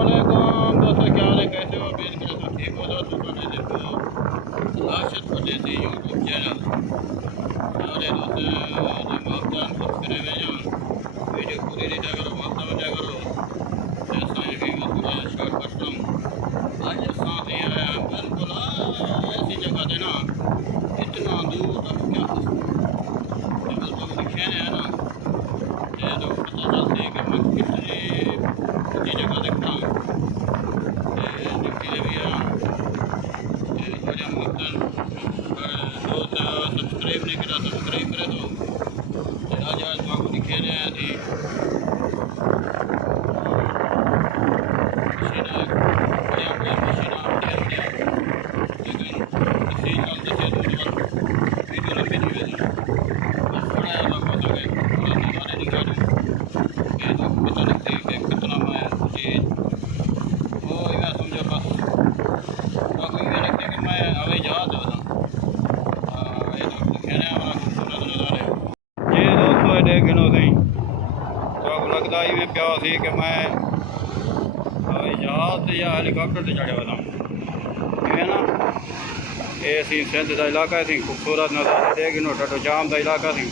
अस्सलामुअलैकुम दोस्तों, क्या हाल है, कैसे हो? उम्मीद करें तो ठीक हो। दोस्तों मैंने देखो राशिद परदेसी यूट्यूब चैनल सारे दोस्त मोहब्बत सब्सक्राइब है वीडियो पूरी रीटा करो, मोहब्बत मजा करो। जैसा ही मैं शॉर्ट करता हूँ आज साथ ही आया बिल्कुल ऐसी जगह थे ना, इतना दूर तक क्या बिल्कुल दिखे है ना, ये तो पता चलती है कि मैं कितनी ऊँची जगह देखता हूँ। दिखती भी है दोस्त सब्सक्राइब नहीं करा, सब्सक्राइब करे तो आज आज बाबू दिखे रहे थी वीडियो लंबी नहीं हुई बस थोड़ा लंबा हो गए पूरा नज़ारे दिखा दूँ ये तो पता लगती है कि कितना मैं चीज़ वो मैं समझो बस बाकी ये लगता है कि मैं हवाई जहाज होता ये तो खेने हमारा खूबसूरत नज़ारे जी दोस्तों देख गिनो सही तो लगता ही मैं प्यार थी कि मैं हवाई जहाज या हेलीकॉप्टर से चढ़े हुआ है ना। ये सी सिंध का इलाका थी, खूबसूरत नज़ारे देख गिनो, ॾाढो जाम का इलाका थी।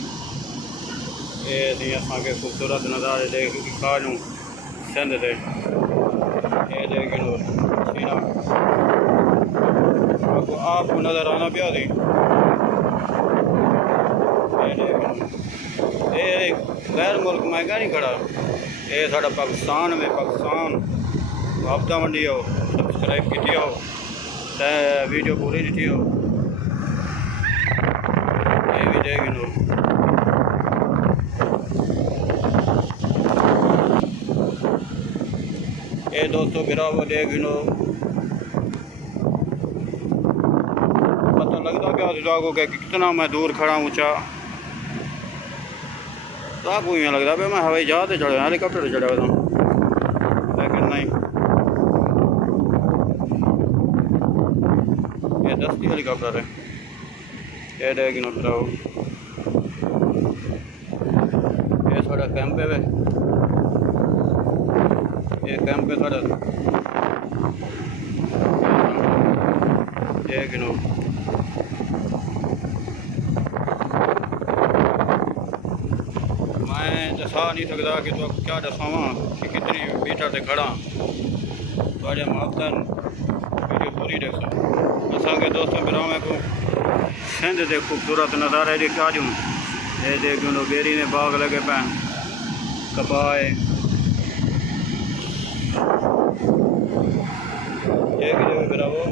ये सी असांखे खूबसूरत नज़ारे देख दिखाऊं सिंध से ये देख गिनो सीना आपको नज़र आना पिया थी। ये गैर मुल्क में क्या नहीं खड़ा, ये साढ़ा पाकिस्तान में पाकिस्तान वापदा मंडी हो, सब्सक्राइब की हो तो वीडियो पूरी दी हो ये भी देख लो। ये दोस्तों गिरावो देख लो, पता लगता क्या को कि कितना मैं दूर खड़ा ऊँचा तो आपको यूँ लगता है मैं हवाई जहाज से चढ़ा हेलीकॉप्टर से चढ़ा था, लेकिन नहीं ये दस्ती हेलीकॉप्टर है। ये देख लो फिराओ ये थोड़ा कैंप है, ये कैंप है थोड़ा देख लो। मैं दसा नहीं सकता कि तो क्या दसावा कि कितनी मीटर से खड़ा थोड़े मोहब्बत वीडियो पूरी देखो असा के दोस्तों बिरामे को सिंध के खूबसूरत नज़ारे दिखा दूँ। ये देख लो बेरी में बाग लगे पे कपाए एक जगह बिरावो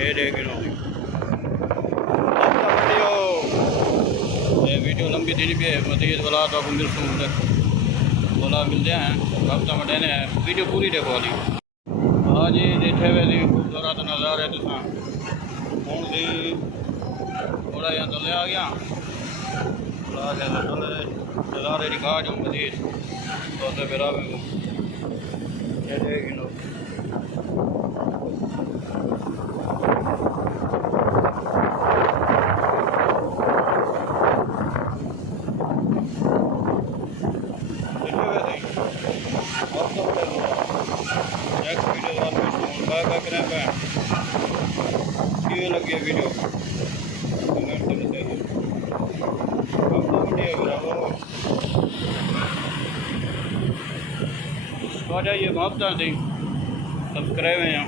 ये देख लो। ये वीडियो लंबी थी भी मजीद वाला तो मिलसूँ बोला मिलते हैं हफ्ता में देने वीडियो पूरी देखो वाली। हाँ जी देखे हुए थी खूबसूरत नज़ारे तो हूँ भी थोड़ा यहाँ थले आ गया नज़ारे दिखा दूँ मजीद तो फिर ये देख लो। क्यों लगी वीडियो कमेंट कर दे ये मोहब्बत थी सब्सक्राइब है यहाँ।